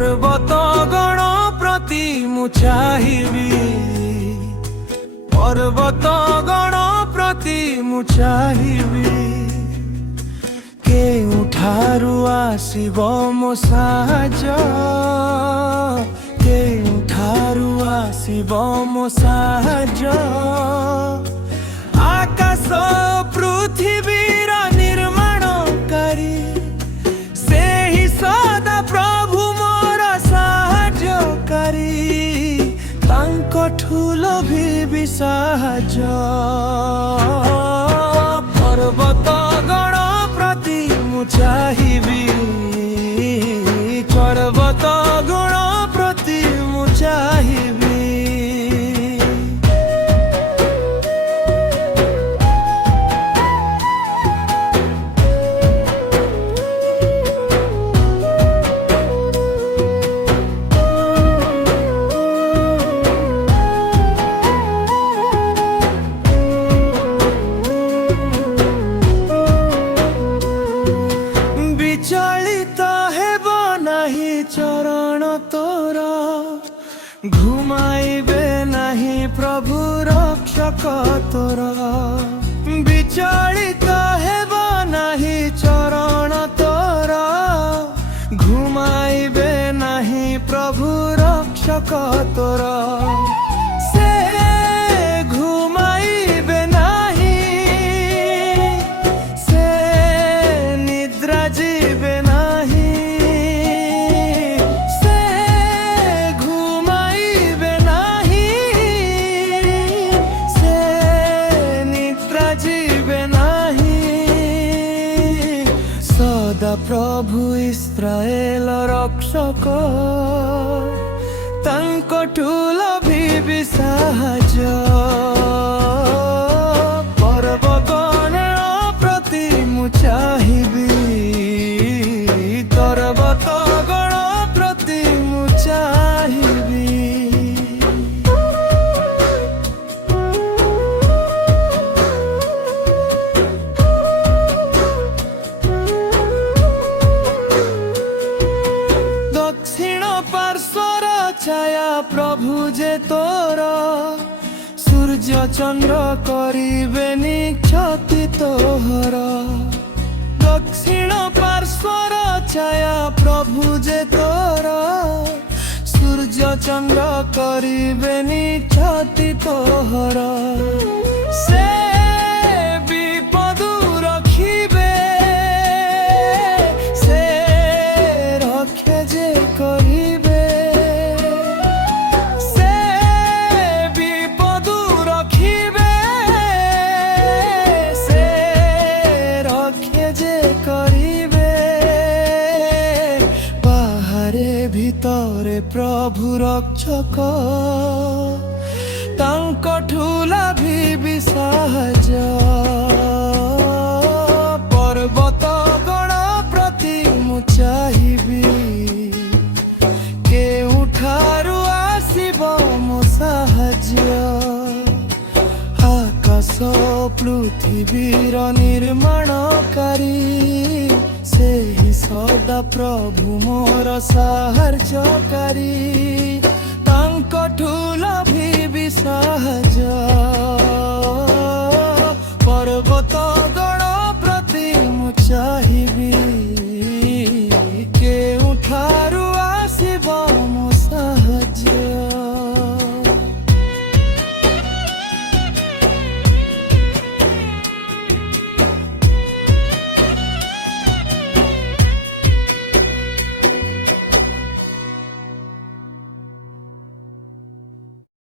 पर्वत गण प्रति मु चाहिबी पर्वत गण प्रति मु चाहिबी केउठारु आसिब मो साहाय्य केउठारु आसिब मो साहाय्य आकाश पृथ्वीर निर्माणकारी से ही सदा प्रभु मोर साहाय्यकारी तांकठु लभिबी साहाय्य पर्वत गण प्रति मु चाहिबी पर्वत गण प्रति मु चाहिबी विचलित हेब नाही चरण तोर घुमाइबे नाही प्रभु रक्षक तोर विचलित हेब नाही चरण तोर घुमाइबे नाही प्रभु रक्षक तोर से घुमाइबे नाही से निद्रा जीवे नाही से घुमाइबे नाही से निद्रा जीवे नाही सदा प्रभु इस्राएल रक्षक तांकठु लभिबी साहाय्य पर्वतगण प्रति मु चाहिबी पर्वतगण प्रति मु चाहिबी दक्षिण पार्श्वर छाया प्रभु जे तोर सूर्य चंद्र करिबेनि क्षति तोहर दक्षिण पार्श्वर छाया प्रभु जे तोर सूर्य चंद्र करिबेनि क्षति तोहर से विपदु रखिबे से रखे जे करिबे से विपदु रखिबे से रखे जे करिबे बाहरे भितरे प्रभु रक्षक तांकठु लभिबी साहाय्य पर्वत गण प्रति मु चाहिबी केउठारु आसिब मो साहाय्य आकाश पृथ्वीर निर्माणकारी से ही सदा प्रभु मोर साहाय्यकारी